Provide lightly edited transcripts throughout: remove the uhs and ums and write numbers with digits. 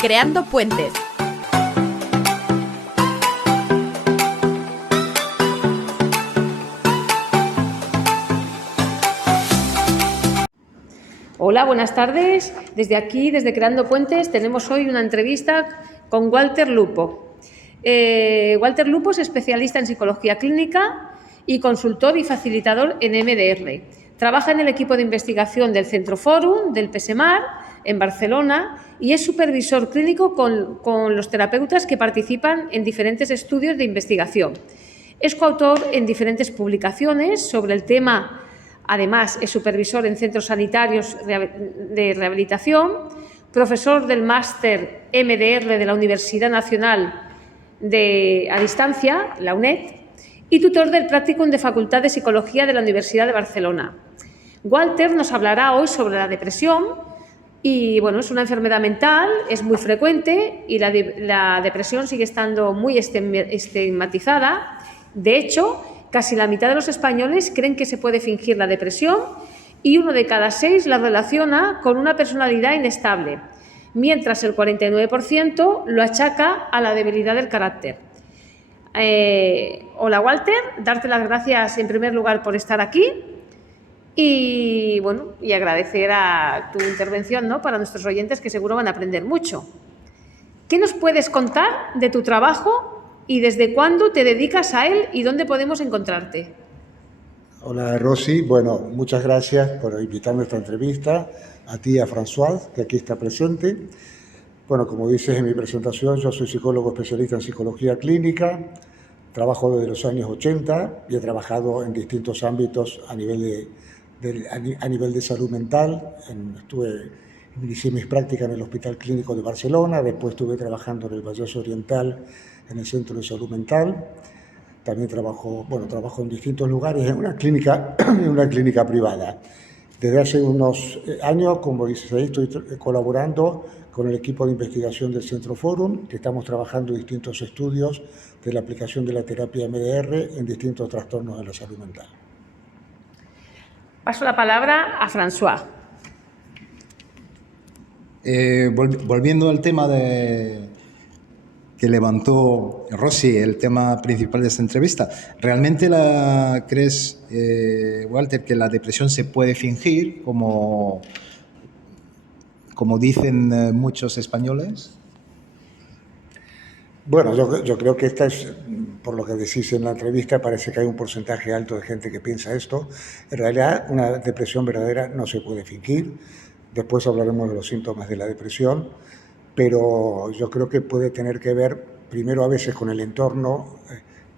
Creando Puentes. Hola, buenas tardes. Desde aquí, desde Creando Puentes, tenemos hoy una entrevista con Walter Lupo. Walter Lupo es especialista en psicología clínica y consultor y facilitador en MDR. Trabaja en el equipo de investigación del Centro Fórum, del PSMAR, en Barcelona, y es supervisor clínico con los terapeutas que participan en diferentes estudios de investigación. Es coautor en diferentes publicaciones sobre el tema. Además, es supervisor en centros sanitarios de rehabilitación, profesor del máster MDR de la Universidad Nacional a Distancia, la UNED, y tutor del Practicum de Facultad de Psicología de la Universidad de Barcelona. Walter nos hablará hoy sobre la depresión y, bueno, es una enfermedad mental, es muy frecuente y la depresión sigue estando muy estigmatizada. De hecho, casi la mitad de los españoles creen que se puede fingir la depresión y 1 de cada 6 la relaciona con una personalidad inestable, mientras el 49% lo achaca a la debilidad del carácter. Hola Walter, darte las gracias en primer lugar por estar aquí y, bueno, y agradecer a tu intervención, ¿no?, para nuestros oyentes, que seguro van a aprender mucho. ¿Qué nos puedes contar de tu trabajo y desde cuándo te dedicas a él y dónde podemos encontrarte? Hola Rosy, bueno, muchas gracias por invitarme a esta entrevista, a ti y a François, que aquí está presente. Bueno, como dices en mi presentación, yo soy psicólogo especialista en psicología clínica, trabajo desde los años 80 y he trabajado en distintos ámbitos a nivel de salud mental. Inicié mis prácticas en el Hospital Clínico de Barcelona, después estuve trabajando en el Vallès Oriental, en el Centro de Salud Mental. También trabajo en distintos lugares en una clínica privada. Desde hace unos años, como dices ahí, estoy colaborando con el equipo de investigación del Centro Fórum, que estamos trabajando en distintos estudios de la aplicación de la terapia MDR en distintos trastornos de la salud mental. Paso la palabra a François. Volviendo al tema que levantó Rosy, el tema principal de esta entrevista, ¿realmente crees, Walter, que la depresión se puede fingir, como dicen muchos españoles? Bueno, yo creo que esta es, por lo que decís en la entrevista, parece que hay un porcentaje alto de gente que piensa esto. En realidad, una depresión verdadera no se puede fingir. Después hablaremos de los síntomas de la depresión, pero yo creo que puede tener que ver primero a veces con el entorno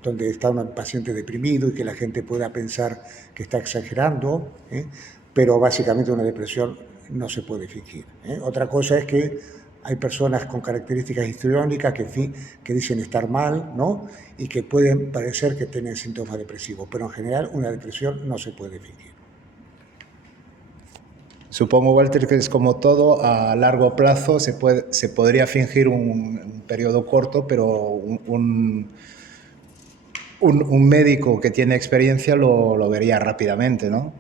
donde está un paciente deprimido y que la gente pueda pensar que está exagerando, pero básicamente una depresión no se puede fingir. Otra cosa es que hay personas con características histriónicas que dicen estar mal, ¿no?, y que pueden parecer que tienen síntomas depresivos, pero en general una depresión no se puede fingir. Supongo, Walter, que es como todo, a largo plazo se podría fingir un periodo corto, pero un médico que tiene experiencia lo vería rápidamente, ¿no?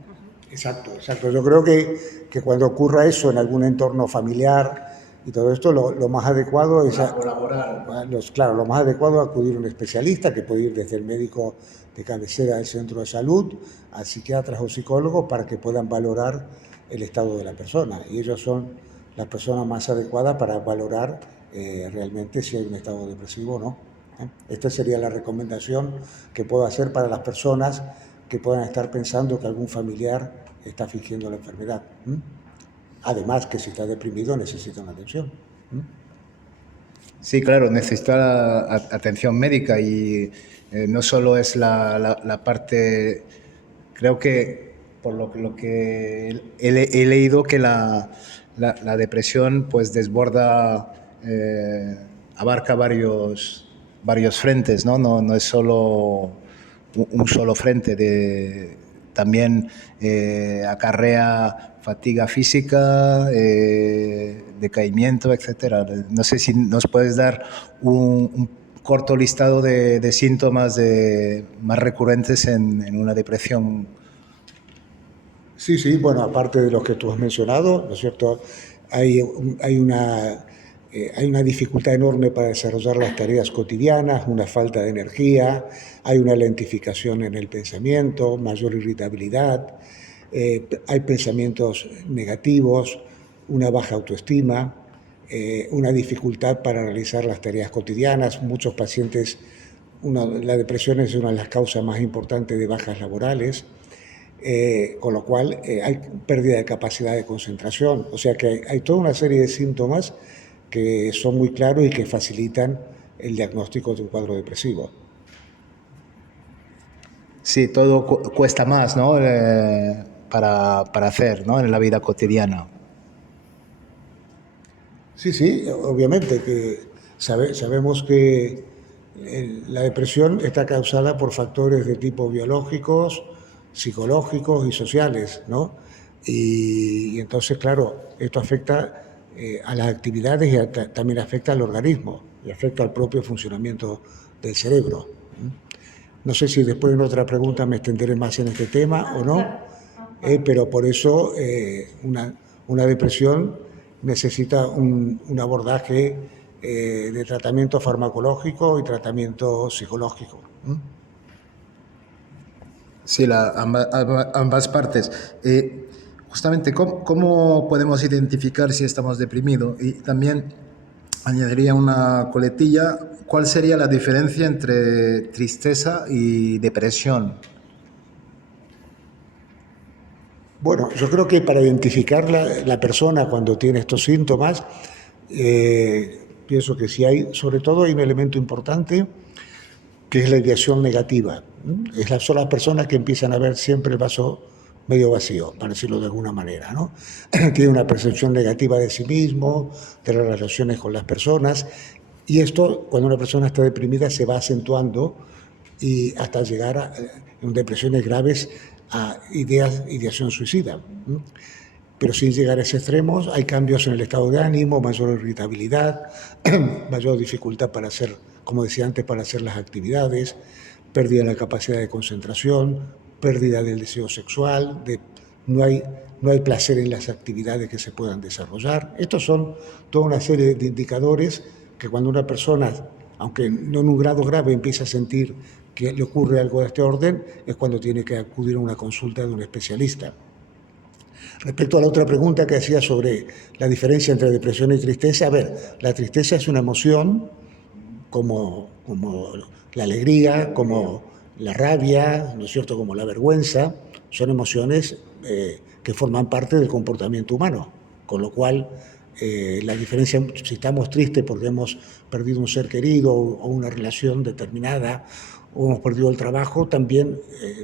Exacto. Yo creo que cuando ocurra eso en algún entorno familiar y todo esto, lo más adecuado es colaborar. Claro, lo más adecuado es acudir a un especialista, que puede ir desde el médico de cabecera del centro de salud a psiquiatras o psicólogos para que puedan valorar el estado de la persona. Y ellos son las personas más adecuadas para valorar realmente si hay un estado depresivo o no. Esta sería la recomendación que puedo hacer para las personas que puedan estar pensando que algún familiar está fingiendo la enfermedad. Además, que si está deprimido necesita una atención. Sí, claro, necesita atención médica y no solo es la parte, creo que por lo que he leído, que la depresión pues desborda, abarca varios frentes, ¿no? No es solo un solo frente, también acarrea fatiga física, decaimiento, etcétera. No sé si nos puedes dar un corto listado de síntomas más recurrentes en una depresión. Sí, bueno, aparte de los que tú has mencionado, ¿no es cierto? Hay una hay una dificultad enorme para desarrollar las tareas cotidianas, una falta de energía, hay una lentificación en el pensamiento, mayor irritabilidad, hay pensamientos negativos, una baja autoestima, una dificultad para realizar las tareas cotidianas. Muchos pacientes, la depresión es una de las causas más importantes de bajas laborales, con lo cual hay pérdida de capacidad de concentración. O sea que hay toda una serie de síntomas que son muy claros y que facilitan el diagnóstico de un cuadro depresivo. Sí, todo cuesta más, ¿no? Para hacer, ¿no? En la vida cotidiana. Sí, obviamente que sabemos que la depresión está causada por factores de tipo biológicos, psicológicos y sociales, ¿no? Y entonces, claro, esto afecta a las actividades y también afecta al organismo y afecta al propio funcionamiento del cerebro. No sé si después en otra pregunta me extenderé más en este tema o no, pero por eso una depresión necesita un abordaje de tratamiento farmacológico y tratamiento psicológico. Sí, ambas partes. Justamente, ¿cómo podemos identificar si estamos deprimidos? Y también añadiría una coletilla, ¿cuál sería la diferencia entre tristeza y depresión? Bueno, yo creo que para identificar la persona cuando tiene estos síntomas, pienso que si hay, sobre todo hay un elemento importante, que es la ideación negativa. Son las personas que empiezan a ver siempre el vaso medio vacío, para decirlo de alguna manera, ¿no? Tiene una percepción negativa de sí mismo, de las relaciones con las personas, y esto, cuando una persona está deprimida, se va acentuando y hasta llegar en depresiones graves a ideación suicida. Pero sin llegar a ese extremo, hay cambios en el estado de ánimo, mayor irritabilidad, mayor dificultad para hacer, como decía antes, para hacer las actividades, pérdida de la capacidad de concentración, pérdida del deseo sexual, no hay placer en las actividades que se puedan desarrollar. Estos son toda una serie de indicadores que cuando una persona, aunque no en un grado grave, empieza a sentir que le ocurre algo de este orden, es cuando tiene que acudir a una consulta de un especialista. Respecto a la otra pregunta que hacía sobre la diferencia entre depresión y tristeza, a ver, la tristeza es una emoción como la alegría, como la rabia, ¿no es cierto?, como la vergüenza, son emociones que forman parte del comportamiento humano, con lo cual la diferencia, si estamos tristes porque hemos perdido un ser querido o una relación determinada o hemos perdido el trabajo, también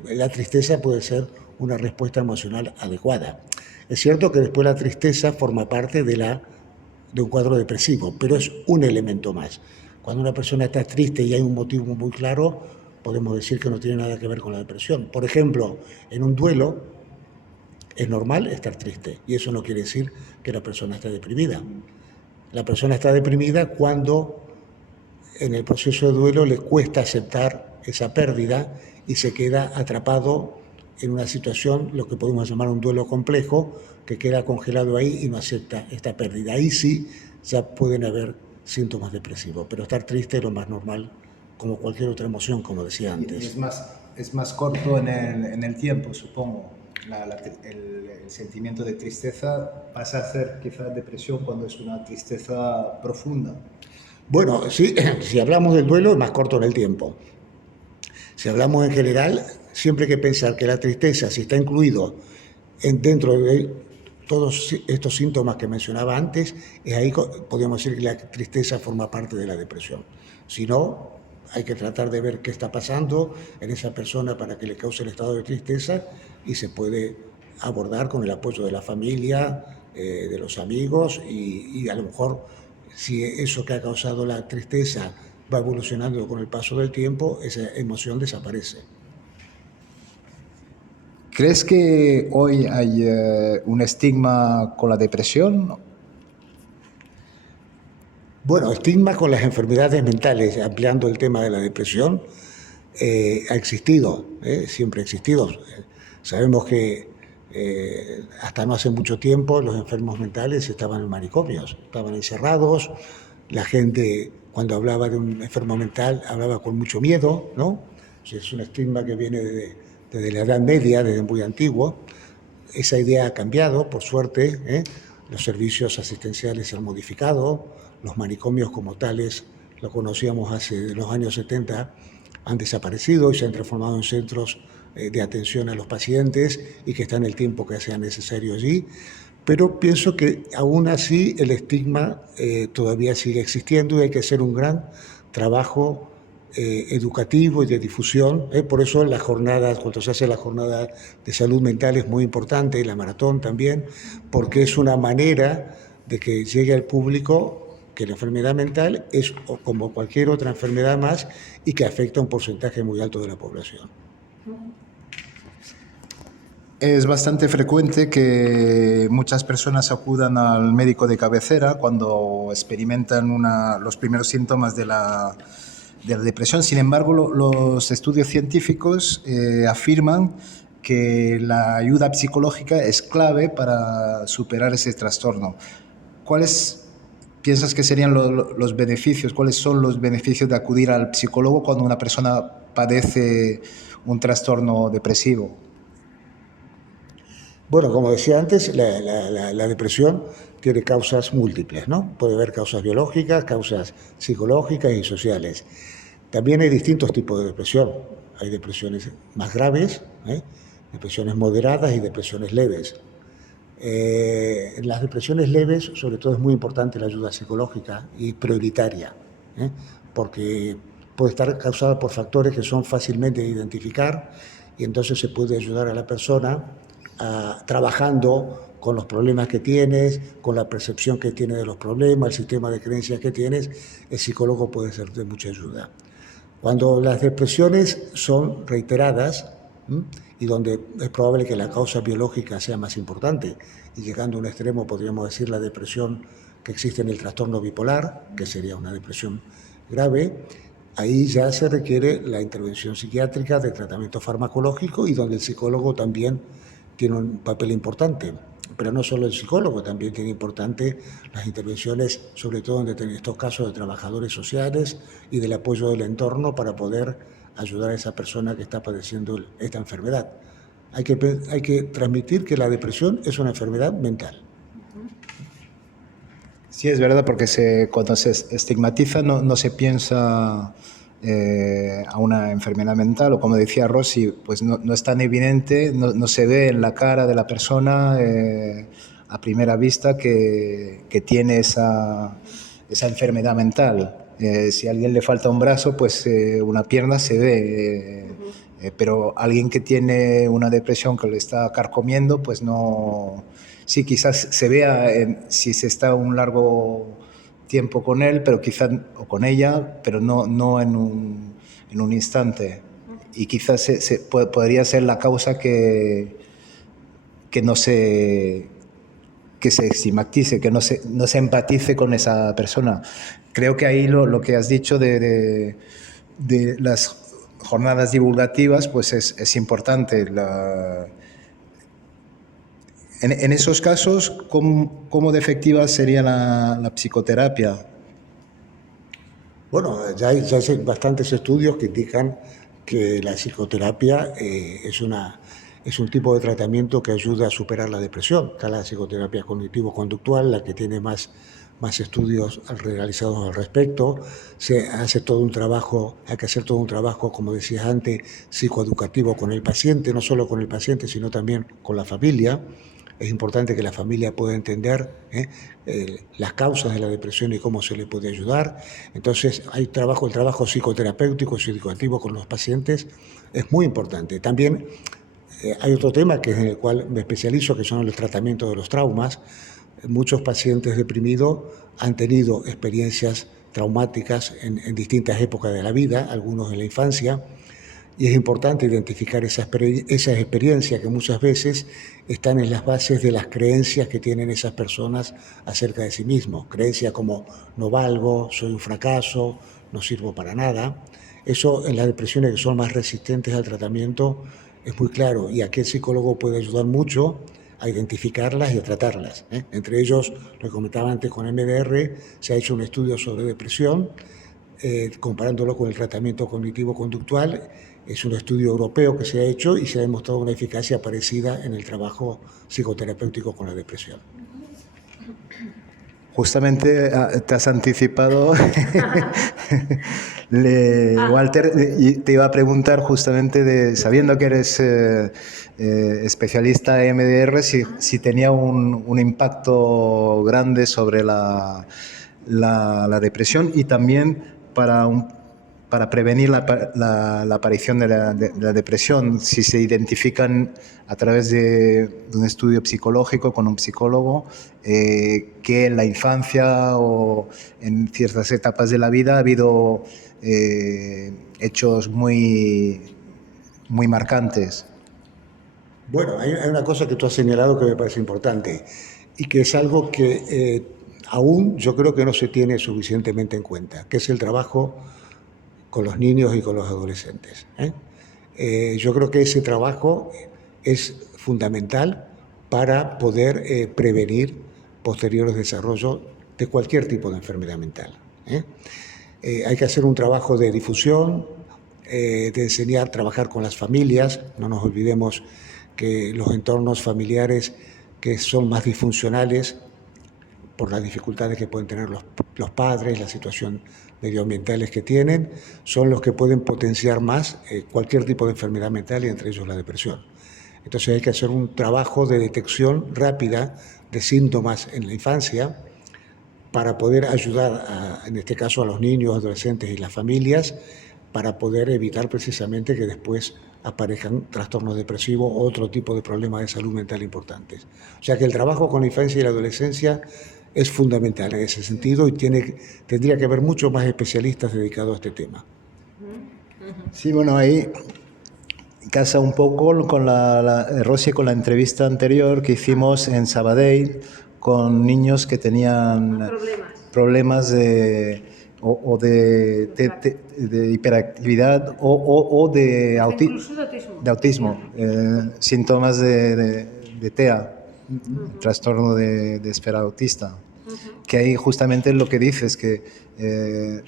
la tristeza puede ser una respuesta emocional adecuada. Es cierto que después la tristeza forma parte de un cuadro depresivo, pero es un elemento más. Cuando una persona está triste y hay un motivo muy claro, podemos decir que no tiene nada que ver con la depresión. Por ejemplo, en un duelo es normal estar triste y eso no quiere decir que la persona esté deprimida. La persona está deprimida cuando en el proceso de duelo le cuesta aceptar esa pérdida y se queda atrapado en una situación, lo que podemos llamar un duelo complejo, que queda congelado ahí y no acepta esta pérdida. Ahí sí ya pueden haber síntomas depresivos, pero estar triste es lo más normal, como cualquier otra emoción, como decía antes. Y es más corto en el tiempo, supongo. El sentimiento de tristeza pasa a ser quizás depresión cuando es una tristeza profunda. Bueno, sí, si hablamos del duelo es más corto en el tiempo. Si hablamos en general, siempre hay que pensar que la tristeza, si está incluido dentro de todos estos síntomas que mencionaba antes, es ahí podríamos decir que la tristeza forma parte de la depresión. Si no, hay que tratar de ver qué está pasando en esa persona para que le cause el estado de tristeza y se puede abordar con el apoyo de la familia, de los amigos y a lo mejor si eso que ha causado la tristeza va evolucionando con el paso del tiempo, esa emoción desaparece. ¿Crees que hoy hay un estigma con la depresión? Bueno, estigma con las enfermedades mentales, ampliando el tema de la depresión, ha existido, siempre ha existido. Sabemos que hasta no hace mucho tiempo los enfermos mentales estaban en manicomios, estaban encerrados, la gente cuando hablaba de un enfermo mental hablaba con mucho miedo, ¿no? O sea, es un estigma que viene desde la Edad Media, desde muy antiguo. Esa idea ha cambiado, por suerte, ¿eh? Los servicios asistenciales se han modificado, los manicomios como tales, lo conocíamos hace los años 70, han desaparecido y se han transformado en centros de atención a los pacientes y que están el tiempo que sea necesario allí. Pero pienso que aún así el estigma todavía sigue existiendo y hay que hacer un gran trabajo educativo y de difusión. Por eso las jornadas, cuando se hace la jornada de salud mental es muy importante, y la maratón también, porque es una manera de que llegue al público que la enfermedad mental es como cualquier otra enfermedad más y que afecta a un porcentaje muy alto de la población. Es bastante frecuente que muchas personas acudan al médico de cabecera cuando experimentan los primeros síntomas de la depresión. Sin embargo, los estudios científicos afirman que la ayuda psicológica es clave para superar ese trastorno. ¿Cuáles piensas que serían los beneficios? ¿Cuáles son los beneficios de acudir al psicólogo cuando una persona padece un trastorno depresivo? Bueno, como decía antes, la depresión tiene causas múltiples, ¿no? Puede haber causas biológicas, causas psicológicas y sociales. También hay distintos tipos de depresión. Hay depresiones más graves, depresiones moderadas y depresiones leves. En las depresiones leves, sobre todo, es muy importante la ayuda psicológica y prioritaria, porque puede estar causada por factores que son fácilmente de identificar y entonces se puede ayudar a la persona trabajando con los problemas que tienes, con la percepción que tienes de los problemas, el sistema de creencias que tienes. El psicólogo puede ser de mucha ayuda. Cuando las depresiones son reiteradas, y donde es probable que la causa biológica sea más importante, y llegando a un extremo podríamos decir la depresión que existe en el trastorno bipolar, que sería una depresión grave, ahí ya se requiere la intervención psiquiátrica de tratamiento farmacológico y donde el psicólogo también tiene un papel importante. Pero no solo el psicólogo, también tiene importante las intervenciones, sobre todo en estos casos de trabajadores sociales y del apoyo del entorno para poder ayudar a esa persona que está padeciendo esta enfermedad. Hay que transmitir que la depresión es una enfermedad mental. Sí, es verdad, porque cuando se estigmatiza no se piensa a una enfermedad mental, o como decía Rosy, pues no es tan evidente, no se ve en la cara de la persona a primera vista que tiene esa enfermedad mental. Si a alguien le falta un brazo, pues una pierna se ve, pero alguien que tiene una depresión que le está carcomiendo, pues no. Sí, quizás se vea si se está un largo tiempo con él, pero quizás, o con ella, pero no en un instante. Y quizás podría ser la causa que se estigmatice, que no se empatice con esa persona. Creo que ahí lo que has dicho de las jornadas divulgativas, pues es importante. En esos casos, ¿cómo de efectiva sería la psicoterapia? Bueno, ya hay bastantes estudios que indican que la psicoterapia es un tipo de tratamiento que ayuda a superar la depresión. Está la psicoterapia cognitivo-conductual, la que tiene más estudios realizados al respecto. Se hace todo un trabajo, hay que hacer todo un trabajo, como decías antes, psicoeducativo con el paciente, no solo con el paciente, sino también con la familia. Es importante que la familia pueda entender las causas de la depresión y cómo se le puede ayudar. Entonces, el trabajo psicoterapéutico, psicoeducativo con los pacientes es muy importante. También hay otro tema en el cual me especializo, que son los tratamientos de los traumas. Muchos pacientes deprimidos han tenido experiencias traumáticas en distintas épocas de la vida, algunos en la infancia, y es importante identificar esas experiencias que muchas veces están en las bases de las creencias que tienen esas personas acerca de sí mismos. Creencias como no valgo, soy un fracaso, no sirvo para nada. Eso en las depresiones que son más resistentes al tratamiento es muy claro y aquel psicólogo puede ayudar mucho a identificarlas y a tratarlas. Entre ellos, lo que comentaba antes con MDR, se ha hecho un estudio sobre depresión, comparándolo con el tratamiento cognitivo-conductual. Es un estudio europeo que se ha hecho y se ha demostrado una eficacia parecida en el trabajo psicoterapéutico con la depresión. Justamente te has anticipado. Walter, te iba a preguntar justamente, sabiendo que eres especialista en MDR, si tenía un impacto grande sobre la depresión y también para prevenir la aparición de la depresión, si se identifican a través de un estudio psicológico con un psicólogo, que en la infancia o en ciertas etapas de la vida ha habido hechos muy marcantes. Bueno, hay una cosa que tú has señalado que me parece importante y que es algo que aún yo creo que no se tiene suficientemente en cuenta, que es el trabajo con los niños y con los adolescentes. Yo creo que ese trabajo es fundamental para poder prevenir posteriores desarrollos de cualquier tipo de enfermedad mental. Hay que hacer un trabajo de difusión, de enseñar a trabajar con las familias. No nos olvidemos que los entornos familiares que son más disfuncionales por las dificultades que pueden tener los padres, la situación medioambientales que tienen, son los que pueden potenciar más cualquier tipo de enfermedad mental y entre ellos la depresión. Entonces hay que hacer un trabajo de detección rápida de síntomas en la infancia para poder ayudar, en este caso, a los niños, adolescentes y las familias, para poder evitar precisamente que después aparezcan trastornos depresivos o otro tipo de problemas de salud mental importantes. O sea que el trabajo con la infancia y la adolescencia es fundamental en ese sentido y tendría que haber muchos más especialistas dedicados a este tema. Sí, bueno, ahí casa un poco con Rosy, con la entrevista anterior que hicimos en Sabadell con niños que tenían problemas de hiperactividad o de autismo, síntomas de TEA, trastorno de espera autista. Que ahí justamente lo que dices, que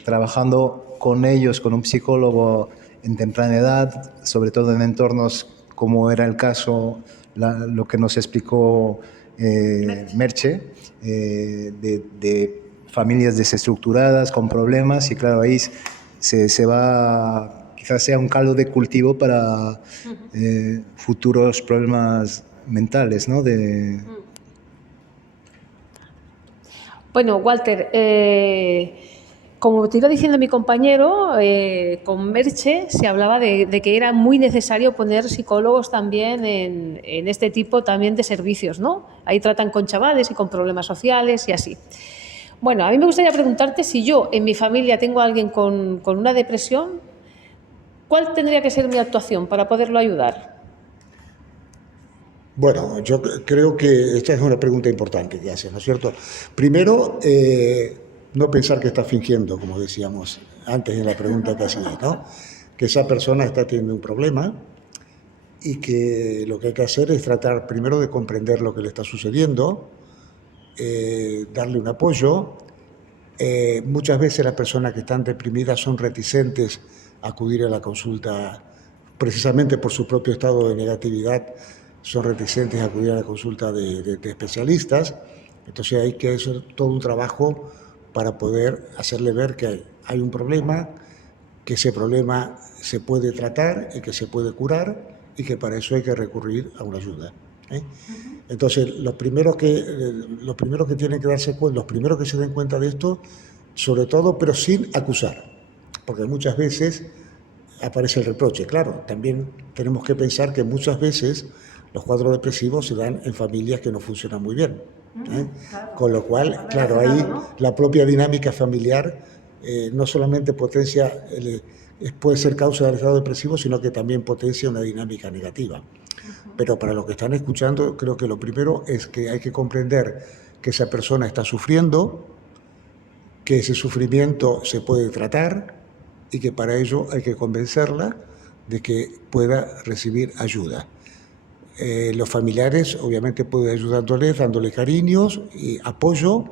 trabajando con ellos, con un psicólogo en temprana edad, sobre todo en entornos como era el caso, lo que nos explicó Merche, de familias desestructuradas, con problemas, y claro, ahí se va, quizás sea un caldo de cultivo para futuros problemas mentales, ¿no? Bueno, Walter, como te iba diciendo mi compañero, con Merche se hablaba de que era muy necesario poner psicólogos también en este tipo también de servicios, ¿no? Ahí tratan con chavales y con problemas sociales y así. Bueno, a mí me gustaría preguntarte si yo en mi familia tengo a alguien con una depresión, ¿cuál tendría que ser mi actuación para poderlo ayudar? Bueno, yo creo que esta es una pregunta importante que haces, ¿no es cierto? Primero, no pensar que está fingiendo, como decíamos antes en la pregunta que hacías, ¿no? Que esa persona está teniendo un problema y que lo que hay que hacer es tratar primero de comprender lo que le está sucediendo, darle un apoyo. Muchas veces las personas que están deprimidas son reticentes a acudir a la consulta precisamente por su propio estado de negatividad, son reticentes a acudir a la consulta de especialistas. Entonces hay que hacer todo un trabajo para poder hacerle ver que hay un problema, que ese problema se puede tratar y que se puede curar y que para eso hay que recurrir a una ayuda. Entonces, los primeros que tienen que darse cuenta, los primeros que se den cuenta de esto, sobre todo, pero sin acusar, porque muchas veces aparece el reproche. Claro, también tenemos que pensar que muchas veces los cuadros depresivos se dan en familias que no funcionan muy bien. Claro. Con lo cual, claro, ahí la propia dinámica familiar no solamente potencia, puede ser causa del estado depresivo, sino que también potencia una dinámica negativa. Pero para los que están escuchando, creo que lo primero es que hay que comprender que esa persona está sufriendo, que ese sufrimiento se puede tratar y que para ello hay que convencerla de que pueda recibir ayuda. Los familiares obviamente pueden ayudándoles, dándole cariños y apoyo,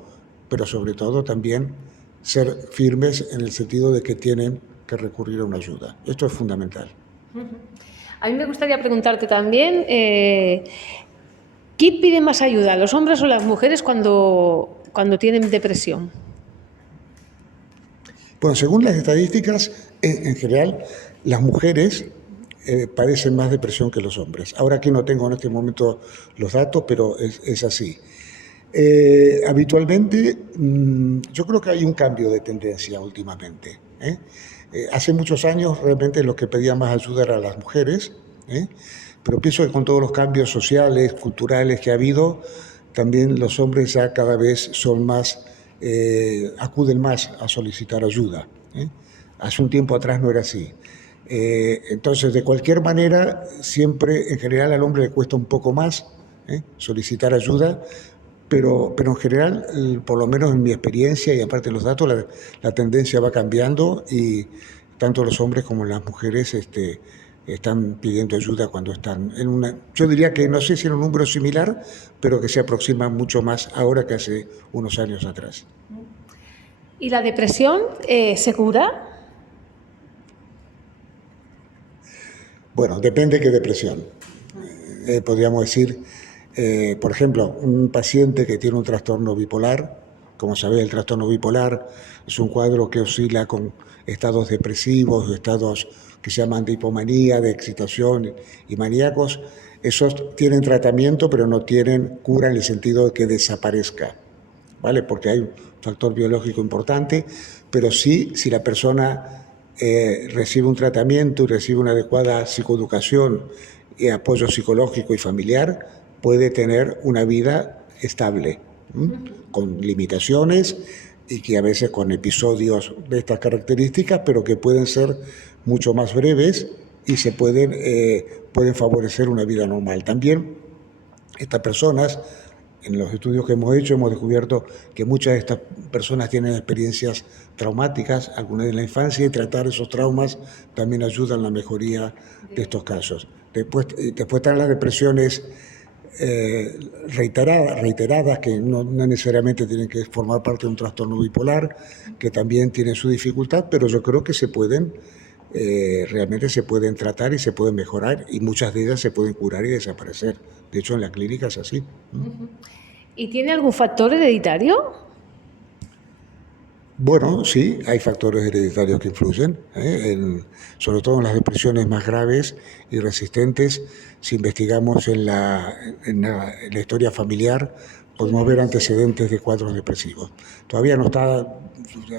pero sobre todo también ser firmes en el sentido de que tienen que recurrir a una ayuda. Esto es fundamental. A mí me gustaría preguntarte también, ¿quién pide más ayuda, los hombres o las mujeres cuando tienen depresión? Bueno, según las estadísticas, en general, las mujeres padecen más depresión que los hombres. Ahora aquí no tengo en este momento los datos, pero es así. Habitualmente, yo creo que hay un cambio de tendencia últimamente. Hace muchos años realmente los que pedían más ayuda eran las mujeres, pero pienso que con todos los cambios sociales, culturales que ha habido, también los hombres ya cada vez son más, acuden más a solicitar ayuda. Hace un tiempo atrás no era así. Entonces, de cualquier manera, siempre, en general, al hombre le cuesta un poco más solicitar ayuda, pero en general, por lo menos en mi experiencia y aparte de los datos, la tendencia va cambiando y tanto los hombres como las mujeres están pidiendo ayuda cuando están en una... Yo diría que no sé si en un número similar, pero que se aproxima mucho más ahora que hace unos años atrás. ¿Y la depresión se cura? Bueno, depende de qué depresión. Podríamos decir, por ejemplo, un paciente que tiene un trastorno bipolar, como sabéis, el trastorno bipolar es un cuadro que oscila con estados depresivos, estados que se llaman de hipomanía, de excitación y maníacos. Esos tienen tratamiento, pero no tienen cura en el sentido de que desaparezca, ¿vale? Porque hay un factor biológico importante, pero sí, si la persona recibe un tratamiento y recibe una adecuada psicoeducación y apoyo psicológico y familiar, puede tener una vida estable, con limitaciones y que a veces con episodios de estas características, pero que pueden ser mucho más breves y se pueden favorecer una vida normal. También estas personas, en los estudios que hemos hecho, hemos descubierto que muchas de estas personas tienen experiencias traumáticas, algunas en la infancia, y tratar esos traumas también ayuda en la mejoría de estos casos. Después están las depresiones reiteradas, que no necesariamente tienen que formar parte de un trastorno bipolar, que también tienen su dificultad, pero yo creo que se pueden, realmente se pueden tratar y se pueden mejorar, y muchas de ellas se pueden curar y desaparecer. De hecho, en la clínica es así. ¿Y tiene algún factor hereditario? Bueno, sí, hay factores hereditarios que influyen, sobre todo en las depresiones más graves y resistentes. Si investigamos en la historia familiar, podemos ver antecedentes de cuadros depresivos. Todavía no está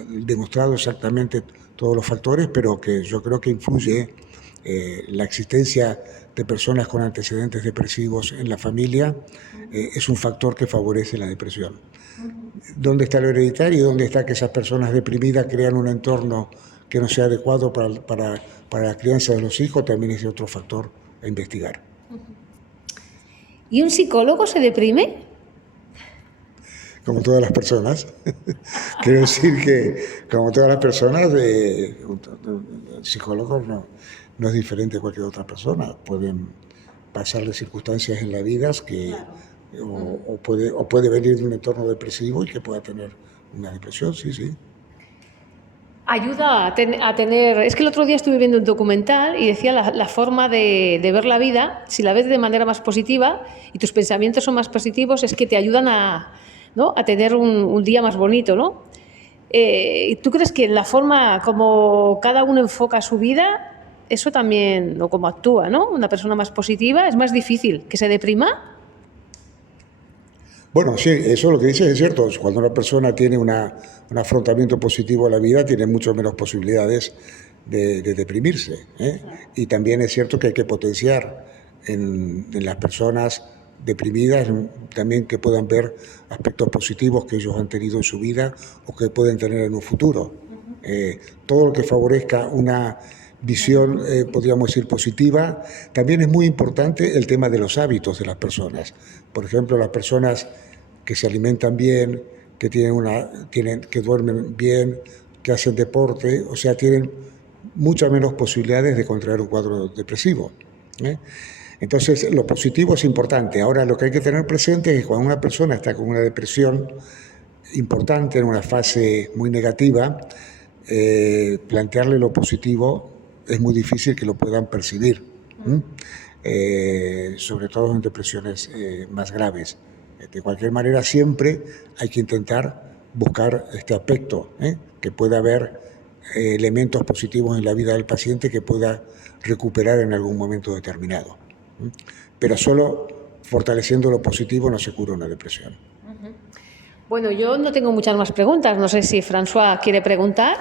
demostrado exactamente todos los factores, pero que yo creo que influye la existencia de personas con antecedentes depresivos en la familia, es un factor que favorece la depresión. ¿Dónde está lo hereditario y dónde está que esas personas deprimidas crean un entorno que no sea adecuado para la crianza de los hijos? También es otro factor a investigar. ¿Y un psicólogo se deprime? Como todas las personas. Quiero decir que, como todas las personas, el psicólogo no es diferente a cualquier otra persona. Pueden pasarle circunstancias en la vida que... O puede venir de un entorno depresivo y que pueda tener una depresión, sí. Ayuda a tener... Es que el otro día estuve viendo un documental y decía la forma de ver la vida, si la ves de manera más positiva y tus pensamientos son más positivos, es que te ayudan a tener un día más bonito, ¿no? ¿Tú crees que la forma como cada uno enfoca su vida, eso también, o como actúa, ¿no? Una persona más positiva, es más difícil que se deprima? Bueno, sí, eso lo que dices es cierto. Cuando una persona tiene un afrontamiento positivo a la vida, tiene mucho menos posibilidades de deprimirse. Y también es cierto que hay que potenciar en las personas deprimidas también que puedan ver aspectos positivos que ellos han tenido en su vida o que pueden tener en un futuro. Todo lo que favorezca una visión, podríamos decir, positiva. También es muy importante el tema de los hábitos de las personas. Por ejemplo, las personas que se alimentan bien, que duermen bien, que hacen deporte, o sea, tienen muchas menos posibilidades de contraer un cuadro depresivo. Entonces, lo positivo es importante. Ahora, lo que hay que tener presente es que cuando una persona está con una depresión importante, en una fase muy negativa, plantearle lo positivo es muy difícil que lo puedan percibir, sobre todo en depresiones más graves. De cualquier manera, siempre hay que intentar buscar este aspecto, que pueda haber elementos positivos en la vida del paciente que pueda recuperar en algún momento determinado. Pero solo fortaleciendo lo positivo no se cura una depresión. Bueno, yo no tengo muchas más preguntas. No sé si François quiere preguntar.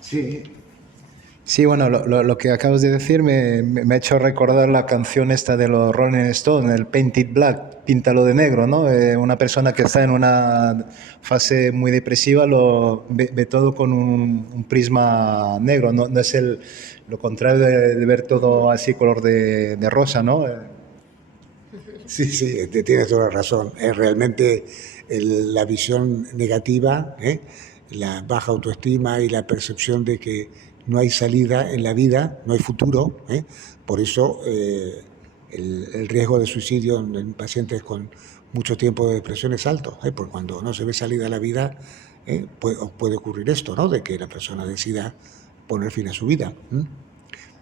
Sí, bueno, lo que acabas de decir me ha hecho recordar la canción esta de los Rolling Stones, el Paint It Black, píntalo de negro, ¿no? Una persona que está en una fase muy depresiva ve todo con un prisma negro, no es lo contrario de ver todo así color de rosa, ¿no? Sí, tienes toda la razón. Es realmente la visión negativa, la baja autoestima y la percepción de que no hay salida en la vida, no hay futuro. Por eso el riesgo de suicidio en pacientes con mucho tiempo de depresión es alto, porque cuando no se ve salida a la vida puede ocurrir esto, ¿no? De que la persona decida poner fin a su vida.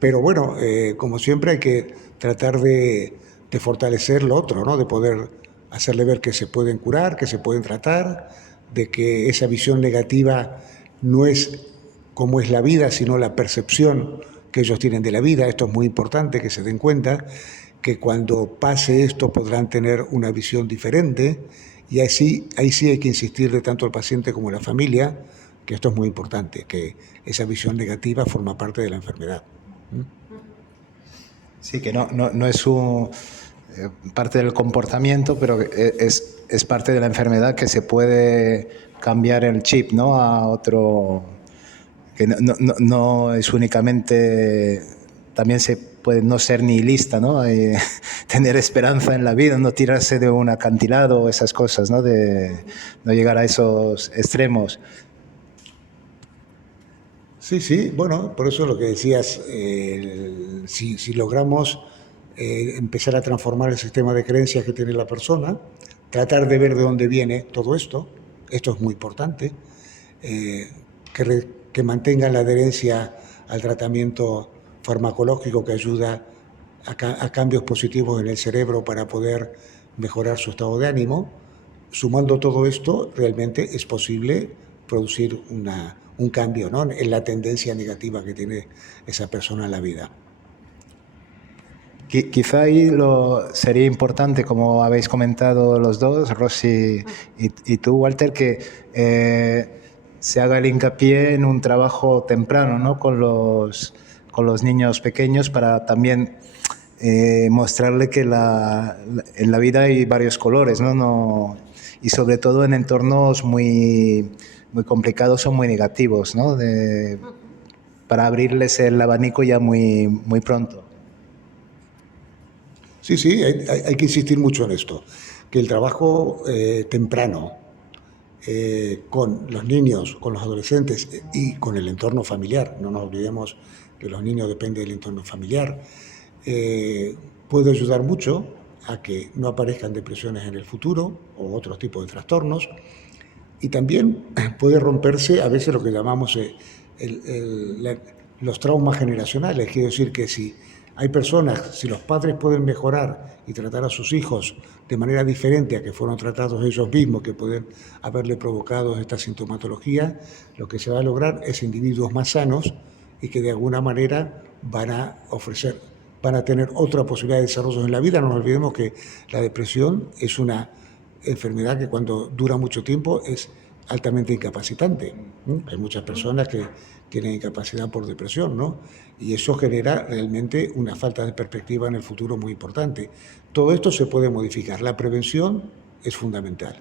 Pero bueno, como siempre hay que tratar de fortalecer lo otro, ¿no? De poder hacerle ver que se pueden curar, que se pueden tratar, de que esa visión negativa no es como es la vida, sino la percepción que ellos tienen de la vida. Esto es muy importante, que se den cuenta que cuando pase esto podrán tener una visión diferente, y ahí sí hay que insistirle tanto al paciente como a la familia, que esto es muy importante, que esa visión negativa forma parte de la enfermedad. Sí, que no es parte del comportamiento, pero es parte de la enfermedad, que se puede cambiar el chip, ¿no? A otro, que no es únicamente, también se puede no ser nihilista, ¿no? Tener esperanza en la vida, no tirarse de un acantilado, esas cosas, ¿no? De no llegar a esos extremos. Sí, bueno, por eso lo que decías, si logramos empezar a transformar el sistema de creencias que tiene la persona, tratar de ver de dónde viene todo esto es muy importante, que mantengan la adherencia al tratamiento farmacológico que ayuda a cambios positivos en el cerebro para poder mejorar su estado de ánimo. Sumando todo esto, realmente es posible producir un cambio, ¿no? En la tendencia negativa que tiene esa persona en la vida. Quizá ahí sería importante, como habéis comentado los dos, Rosy y tú, Walter, que se haga el hincapié en un trabajo temprano, ¿no? con los niños pequeños, para también mostrarle que en la vida hay varios colores, ¿no? Y sobre todo en entornos muy, muy complicados o muy negativos, ¿no? Para abrirles el abanico ya muy, muy pronto. Sí, hay que insistir mucho en esto, que el trabajo temprano con los niños, con los adolescentes y con el entorno familiar, no nos olvidemos que los niños dependen del entorno familiar, puede ayudar mucho a que no aparezcan depresiones en el futuro o otros tipos de trastornos, y también puede romperse a veces lo que llamamos los traumas generacionales. Quiero decir que si hay personas, si los padres pueden mejorar y tratar a sus hijos de manera diferente a que fueron tratados ellos mismos, que pueden haberle provocado esta sintomatología, lo que se va a lograr es individuos más sanos y que de alguna manera van a tener otra posibilidad de desarrollo en la vida. No nos olvidemos que la depresión es una enfermedad que cuando dura mucho tiempo es altamente incapacitante. Hay muchas personas que tienen incapacidad por depresión, ¿no? Y eso genera realmente una falta de perspectiva en el futuro muy importante. Todo esto se puede modificar. La prevención es fundamental.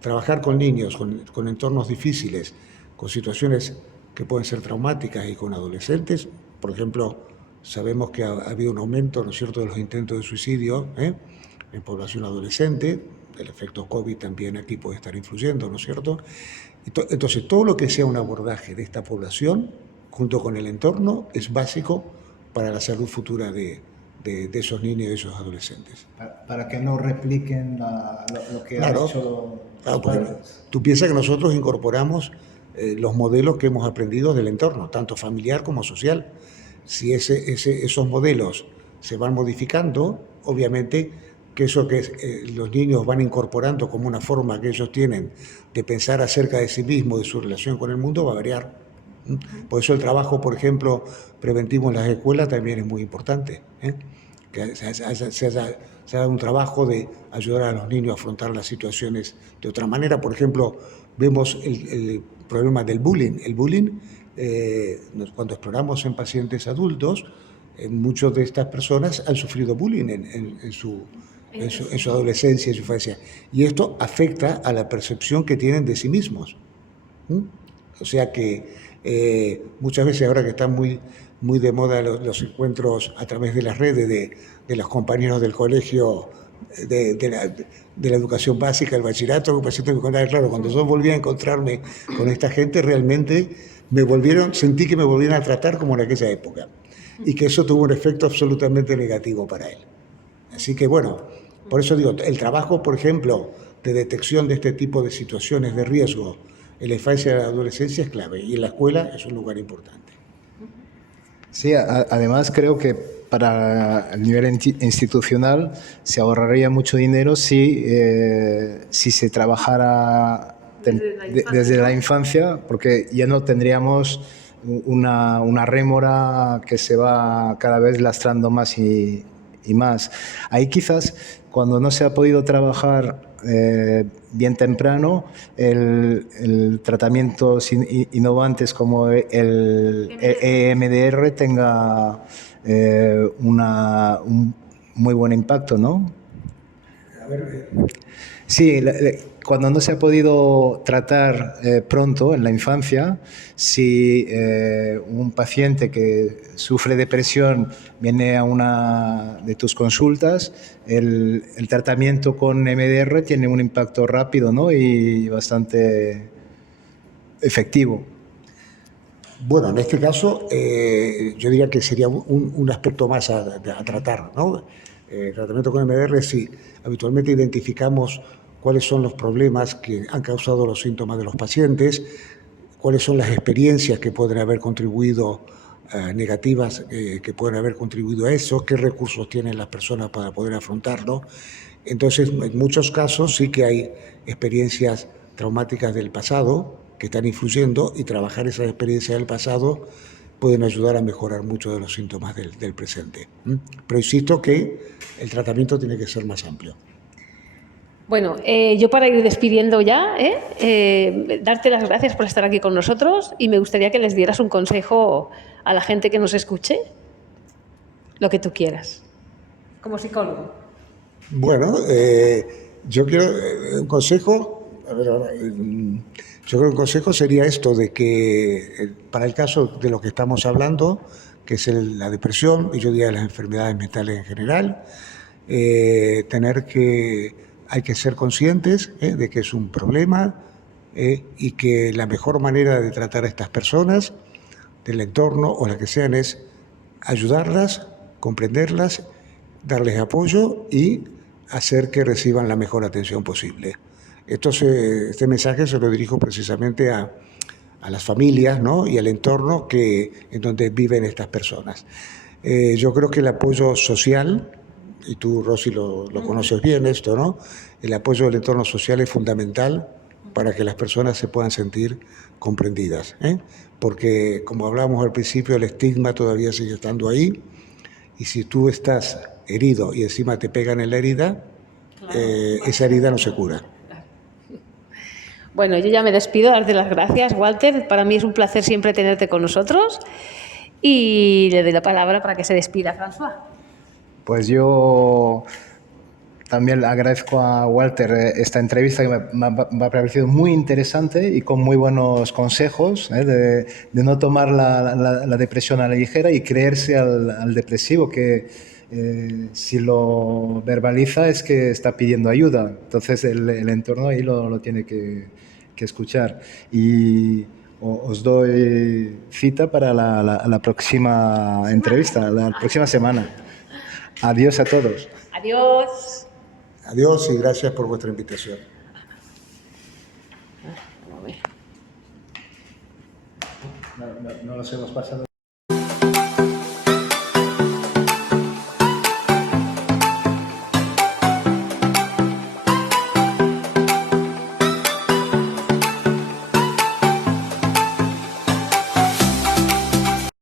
Trabajar con niños, con entornos difíciles, con situaciones que pueden ser traumáticas, y con adolescentes. Por ejemplo, sabemos que ha habido un aumento, ¿no es cierto?, de los intentos de suicidio en población adolescente. El efecto COVID también aquí puede estar influyendo, ¿no es cierto? Entonces, todo lo que sea un abordaje de esta población junto con el entorno, es básico para la salud futura de esos niños y de esos adolescentes. Para que no repliquen lo que han Claro, hecho claro, los porque padres. tú piensas que nosotros incorporamos los modelos que hemos aprendido del entorno, tanto familiar como social. Si esos modelos se van modificando, obviamente que eso que los niños van incorporando como una forma que ellos tienen de pensar acerca de sí mismos, de su relación con el mundo, va a variar. Por eso el trabajo, por ejemplo, preventivo en las escuelas también es muy importante, ¿eh? Que se haga un trabajo de ayudar a los niños a afrontar las situaciones de otra manera. Por ejemplo, vemos el problema del bullying. El bullying, cuando exploramos en pacientes adultos, muchas de estas personas han sufrido bullying en su adolescencia, en su infancia. Y esto afecta a la percepción que tienen de sí mismos. O sea que muchas veces ahora que están muy de moda los encuentros a través de las redes de los compañeros del colegio, de la educación básica, el bachillerato, claro, cuando yo volví a encontrarme con esta gente, realmente sentí que me volvieron a tratar como en aquella época y que eso tuvo un efecto absolutamente negativo para él. Así que bueno, por eso digo, el trabajo, por ejemplo, de detección de este tipo de situaciones de riesgo en la infancia y la adolescencia es clave y en la escuela es un lugar importante. Sí, además creo que para el nivel institucional se ahorraría mucho dinero si se trabajara desde la infancia, porque ya no tendríamos una rémora que se va cada vez lastrando más y más. Ahí quizás cuando no se ha podido trabajar bien temprano, el tratamientos innovantes como el EMDR tenga un muy buen impacto, ¿no? A ver, Sí, cuando no se ha podido tratar pronto en la infancia, si un paciente que sufre depresión viene a una de tus consultas, el tratamiento con MDR tiene un impacto rápido, ¿no? Y bastante efectivo. bueno, en este caso yo diría que sería un aspecto más a tratar, ¿no? El tratamiento con MDR, sí, habitualmente identificamos cuáles son los problemas que han causado los síntomas de los pacientes, cuáles son las experiencias que pueden haber contribuido negativas, que pueden haber contribuido a eso, qué recursos tienen las personas para poder afrontarlo. Entonces, en muchos casos sí que hay experiencias traumáticas del pasado que están influyendo y trabajar esas experiencias del pasado pueden ayudar a mejorar muchos de los síntomas del presente. Pero insisto que el tratamiento tiene que ser más amplio. Bueno, yo para ir despidiendo ya, darte las gracias por estar aquí con nosotros y me gustaría que les dieras un consejo a la gente que nos escuche, lo que tú quieras, como psicólogo. Bueno, yo quiero un consejo, a ver, ahora, yo creo que un consejo sería esto, de que para el caso de lo que estamos hablando, que es la depresión, y yo diría las enfermedades mentales en general, hay que ser conscientes de que es un problema y que la mejor manera de tratar a estas personas del entorno o las que sean es ayudarlas, comprenderlas, darles apoyo y hacer que reciban la mejor atención posible. Este mensaje se lo dirijo precisamente a las familias, ¿no? Y al entorno en donde viven estas personas. Yo creo que el apoyo social, y tú, Rosy, lo conoces bien esto, ¿no? El apoyo del entorno social es fundamental para que las personas se puedan sentir comprendidas, ¿eh? Porque, como hablábamos al principio, el estigma todavía sigue estando ahí, y si tú estás herido y encima te pegan en la herida, esa herida no se cura. Bueno, yo ya me despido, darte las gracias, Walter. Para mí es un placer siempre tenerte con nosotros y le doy la palabra para que se despida, François. Pues yo también le agradezco a Walter esta entrevista que me ha parecido muy interesante y con muy buenos consejos de no tomar la depresión a la ligera y creerse al depresivo, que si lo verbaliza es que está pidiendo ayuda. Entonces el entorno ahí lo tiene que escuchar. Y os doy cita para la próxima entrevista, la próxima semana. Adiós a todos. Adiós. Adiós y gracias por vuestra invitación. Vamos a ver. No nos hemos pasado.